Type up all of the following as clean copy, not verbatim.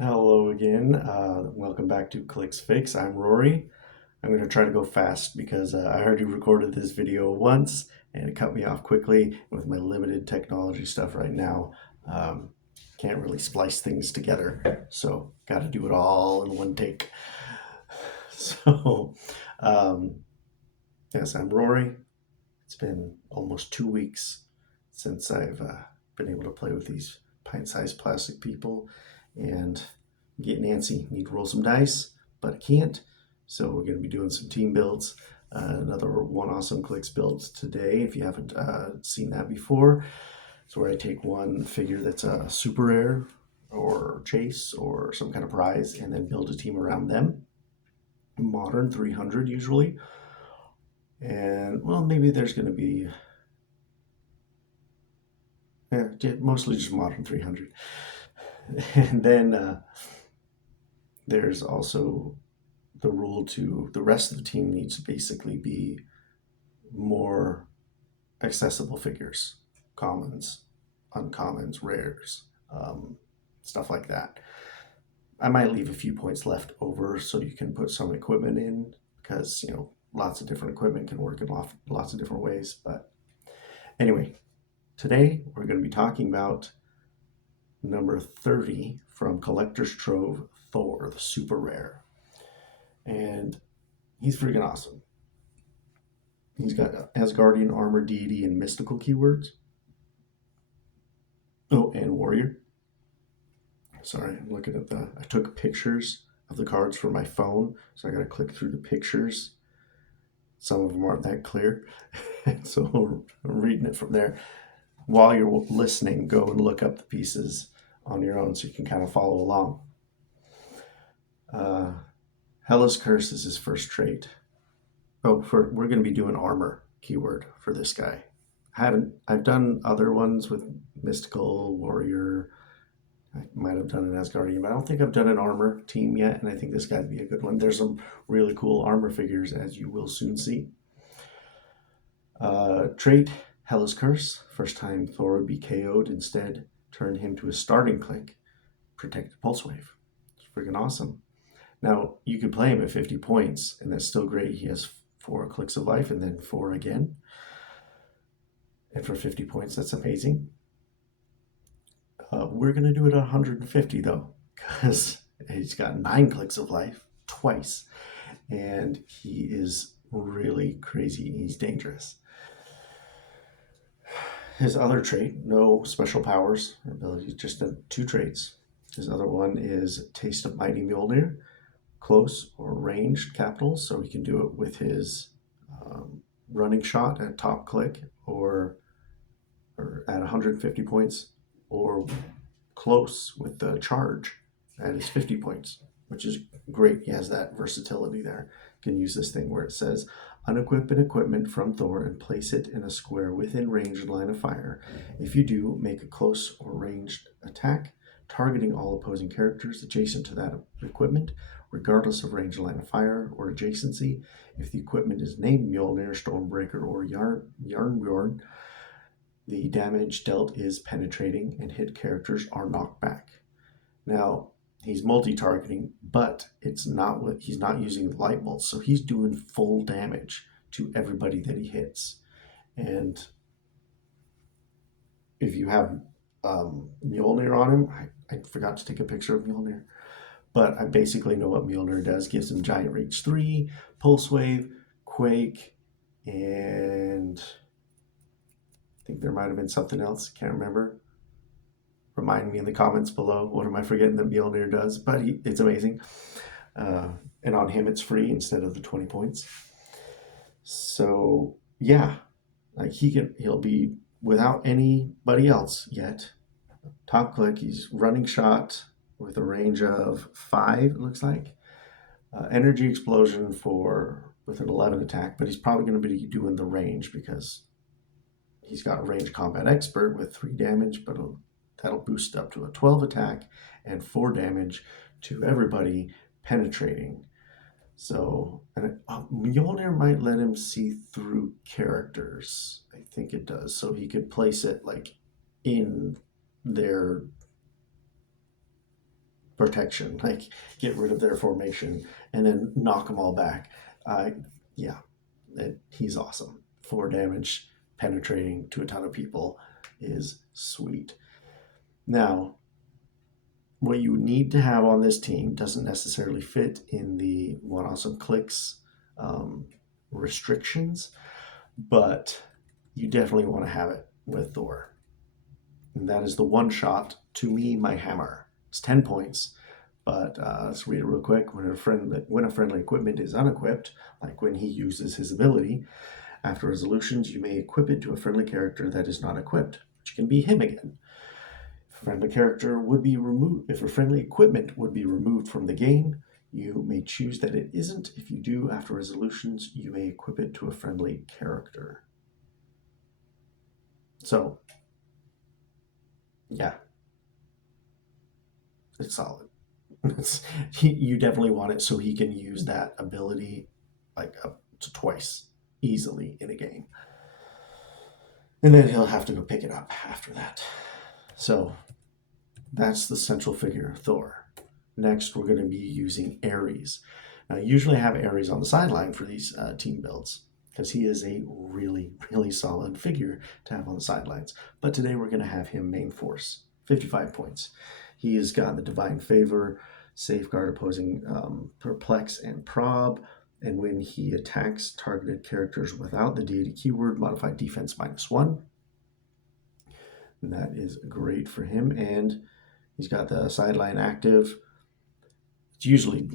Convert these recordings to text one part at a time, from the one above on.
Hello again. Welcome back to Clix Fix. I'm Rory. I'm going to try to go fast because I already recorded this video once and it cut me off quickly with my limited technology stuff right now. Um, can't really splice things together, so got to do it all in one take. So, um, yes, I'm Rory. It's been almost 2 weeks since I've been able to play with these pint-sized plastic people and getting antsy. Need to roll some dice, but I can't. So we're going to be doing some team builds. Another one awesome Clix build today. If you haven't seen that before, it's where I take one figure that's a super rare or chase or some kind of prize, and then build a team around them. Modern 300 usually, and well, maybe there's going to be mostly just modern 300. And then there's also the rule to the rest of the team needs to basically be more accessible figures, commons, uncommons, rares, stuff like that. I might leave a few points left over so you can put some equipment in because, lots of different equipment can work in lots of different ways. But anyway, today we're going to be talking about number 30 from Collector's Trove, Thor, the super rare. And he's freaking awesome. He's got Asgardian armor, deity, and mystical keywords. Oh, and warrior. Sorry, I'm looking at I took pictures of the cards from my phone, so I got to click through the pictures. Some of them aren't that clear, so I'm reading it from there. While you're listening, go and look up the pieces on your own so you can kind of follow along. Hela's Curse is his first trait. We're going to be doing armor keyword for this guy. I've done other ones with mystical warrior. I might have done an Asgardian, but I don't think I've done an armor team yet, and I think this guy would be a good one. There's some really cool armor figures, as you will soon see. Trait, Hela's Curse. First time Thor would be KO'd, instead turn him to a starting click, protected pulse wave. It's freaking awesome. Now, you could play him at 50 points, and that's still great. He has 4 clicks of life and then 4 again. And for 50 points, that's amazing. We're going to do it at 150 though, because he's got 9 clicks of life twice, and he is really crazy. He's dangerous. His other trait, no special powers or abilities, just 2 traits. His other one is Taste of Mighty Mjolnir, close or ranged capitals, so he can do it with his running shot at top click or at 150 points, or close with the charge at his 50 points, which is great. He has that versatility there. You can use this thing where it says, unequip an equipment from Thor and place it in a square within range and line of fire. If you do, make a close or ranged attack, targeting all opposing characters adjacent to that equipment, regardless of range, line of fire, or adjacency. If the equipment is named Mjolnir, Stormbreaker, or Yarnbjorn, the damage dealt is penetrating and hit characters are knocked back. Now, he's multi-targeting, but he's not using light bolts, so he's doing full damage to everybody that he hits. And if you have Mjolnir on him, I forgot to take a picture of Mjolnir, but I basically know what Mjolnir does. Gives him Giant Reach 3, Pulse Wave, Quake, and I think there might have been something else. Can't remember. Remind me in the comments below. What am I forgetting that Mjolnir does? But it's amazing. And on him, it's free instead of the 20 points. So yeah, like he'll be without anybody else yet. Top click. He's running shot with a range of 5. It looks like energy explosion with an 11 attack, but he's probably going to be doing the range because he's got a range combat expert with 3 damage, but that'll boost up to a 12 attack and 4 damage to everybody penetrating. So, and Mjolnir might let him see through characters. I think it does. So he could place it like in their protection, like get rid of their formation and then knock them all back. Yeah, he's awesome. 4 damage, penetrating to a ton of people is sweet. Now, what you need to have on this team doesn't necessarily fit in the One Awesome Clix restrictions, but you definitely want to have it with Thor. And that is the one shot, to me, my hammer. It's 10 points, but let's read it real quick. When a friendly equipment is unequipped, like when he uses his ability, after resolutions, you may equip it to a friendly character that is not equipped, which can be him again. If a friendly character would be removed, if a friendly equipment would be removed from the game, you may choose that it isn't. If you do, after resolutions, you may equip it to a friendly character. So, yeah, it's solid. You definitely want it so he can use that ability like up to twice easily in a game. And then he'll have to go pick it up after that. So that's the central figure, Thor. Next, we're going to be using Ares. Now, usually I have Ares on the sideline for these team builds because he is a really, really solid figure to have on the sidelines. But today we're going to have him main force, 55 points. He has got the Divine Favor, Safeguard opposing Perplex and Prob, and when he attacks targeted characters without the deity keyword, modified defense -1. And that is great for him. And he's got the sideline active. It's usually,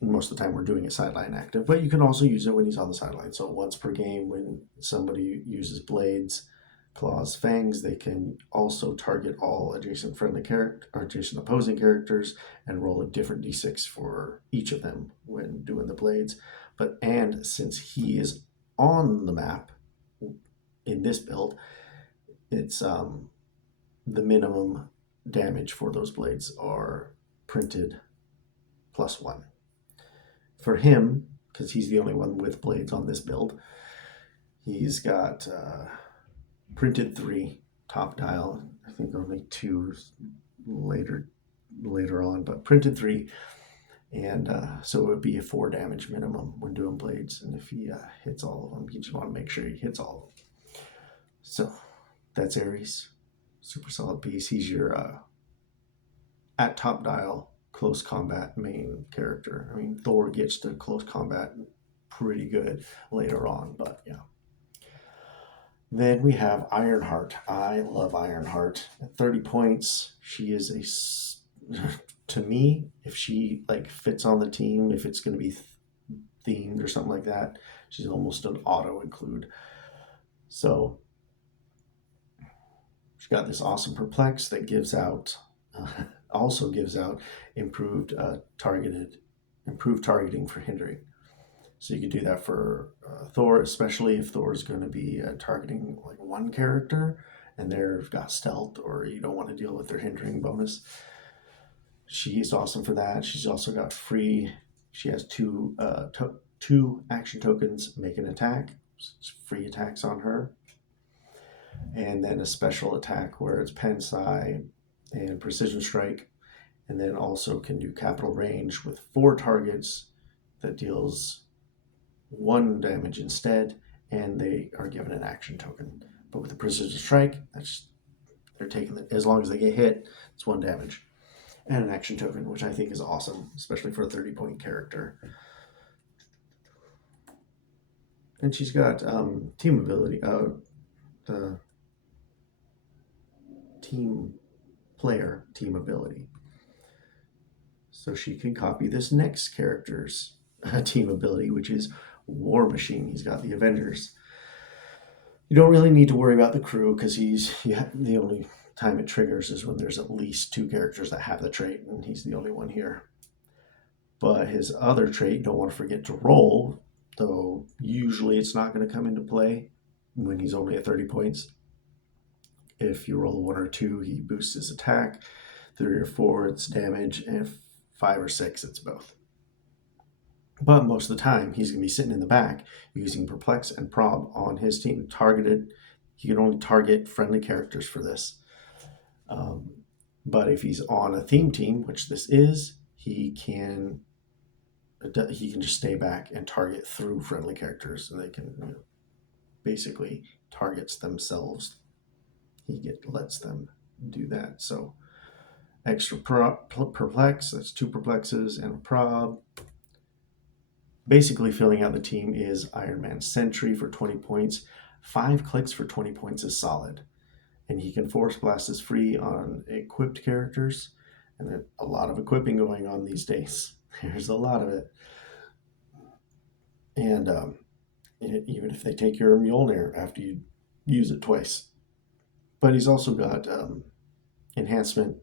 most of the time, we're doing a sideline active, but you can also use it when he's on the sideline. So once per game, when somebody uses blades, claws, fangs, they can also target all adjacent friendly character or adjacent opposing characters and roll a different d6 for each of them when doing the blades. And since he is on the map in this build, it's the minimum damage for those blades are printed +1. For him, because he's the only one with blades on this build, he's got printed 3 top dial. I think only 2 later on, but printed 3. And so it would be a 4 damage minimum when doing blades. And if he hits all of them, you just want to make sure he hits all of them. So that's Ares. Super solid piece. He's your at top dial close combat main character. I mean, Thor gets to close combat pretty good later on, but yeah. Then we have Ironheart. I love Ironheart. At 30 points, she is to me, if she like fits on the team, if it's going to be themed or something like that, she's almost an auto include. So she's got this awesome Perplex that gives out, also gives out improved targeting for hindering. So you can do that for Thor, especially if Thor is going to be targeting like one character and they've got stealth or you don't want to deal with their hindering bonus. She's awesome for that. She's also got free. She has 2 action tokens make an attack. It's free attacks on her. And then a special attack where it's Pensai and Precision Strike. And then also can do capital range with 4 targets that deals 1 damage instead. And they are given an action token. But with the Precision Strike, they're taking it. As long as they get hit, it's 1 damage. And an action token, which I think is awesome, especially for a 30-point character. And she's got team ability, the team ability. So she can copy this next character's team ability, which is War Machine. He's got the Avengers. You don't really need to worry about the crew because the only time it triggers is when there's at least 2 characters that have the trait, and he's the only one here. But his other trait, don't want to forget to roll, though usually it's not going to come into play when he's only at 30 points. If you roll a 1 or 2, he boosts his attack. 3 or 4, it's damage, and if 5 or 6, it's both. But most of the time, he's going to be sitting in the back using Perplex and Prob on his team. Targeted, he can only target friendly characters for this. But if he's on a theme team, which this is, he can just stay back and target through friendly characters, and they can basically targets themselves. He lets them do that. So extra perplex, that's 2 perplexes and a prob. Basically filling out the team is Iron Man Sentry for 20 points. 5 Clix for 20 points is solid. And he can Force Blast as free on equipped characters. And there's a lot of equipping going on these days. There's a lot of it. And even if they take your Mjolnir after you use it twice. But he's also got enhancement,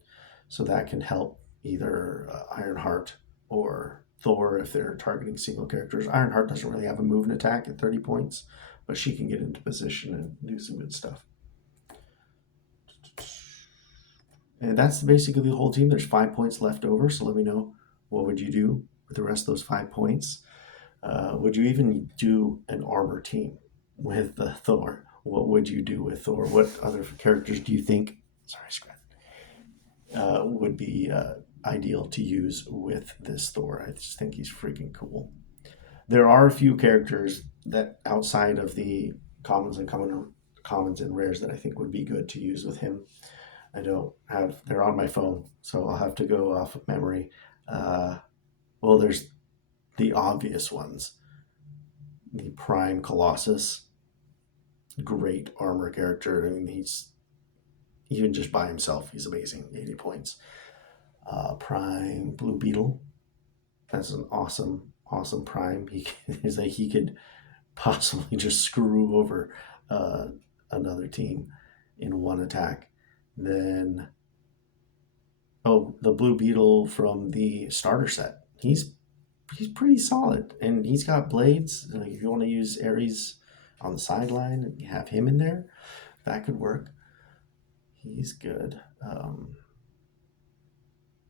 so that can help either Ironheart or Thor if they're targeting single characters. Ironheart doesn't really have a move and attack at 30 points, but she can get into position and do some good stuff. And that's basically the whole team. There's 5 points left over, so let me know, what would you do with the rest of those 5 points? Would you even do an armor team with Thor? What would you do with Thor? What other characters do you think would be ideal to use with this Thor? I just think he's freaking cool. There are a few characters that outside of the commons and rares that I think would be good to use with him. I don't have, they're on my phone, so I'll have to go off of memory. Well, there's the obvious ones. The Prime Colossus, great armor character. I mean, he's even just by himself, he's amazing. 80 points. Prime Blue Beetle, that's an awesome Prime. He could possibly just screw over another team in one attack. Then, the Blue Beetle from the starter set. He's pretty solid, and he's got blades. Like if you want to use Ares on the sideline and have him in there, that could work. He's good.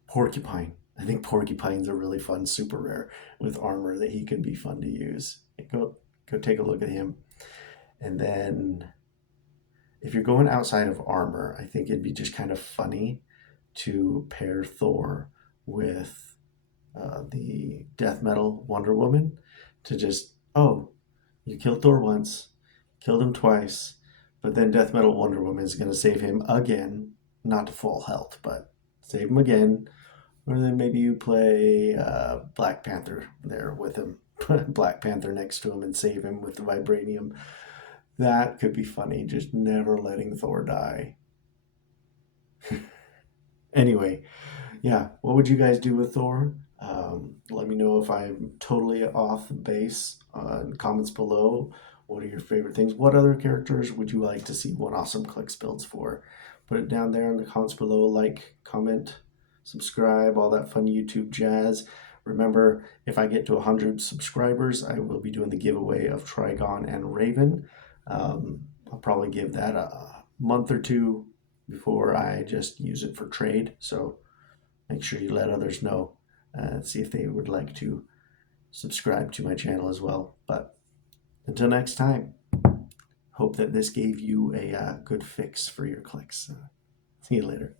Porcupine. I think Porcupine's a really fun super rare with armor that he can be fun to use. Go take a look at him. And then if you're going outside of armor, I think it'd be just kind of funny to pair Thor with the death metal Wonder Woman, to just, you killed Thor once, killed him twice, but then death metal Wonder Woman is going to save him again, not to full health, but save him again. Or then maybe you play Black Panther there with him, Black Panther next to him, and save him with the vibranium. That could be funny, just never letting Thor die. Anyway, yeah, what would you guys do with Thor? Let me know if I'm totally off base in comments below. What are your favorite things? What other characters would you like to see one awesome Clix builds for? Put it down there in the comments below. Like, comment, subscribe, all that fun YouTube jazz. Remember, if I get to 100 subscribers, I will be doing the giveaway of Trigon and Raven. I'll probably give that a month or two before I just use it for trade. So make sure you let others know. See if they would like to subscribe to my channel as well. But until next time, hope that this gave you a good fix for your Clix. See you later.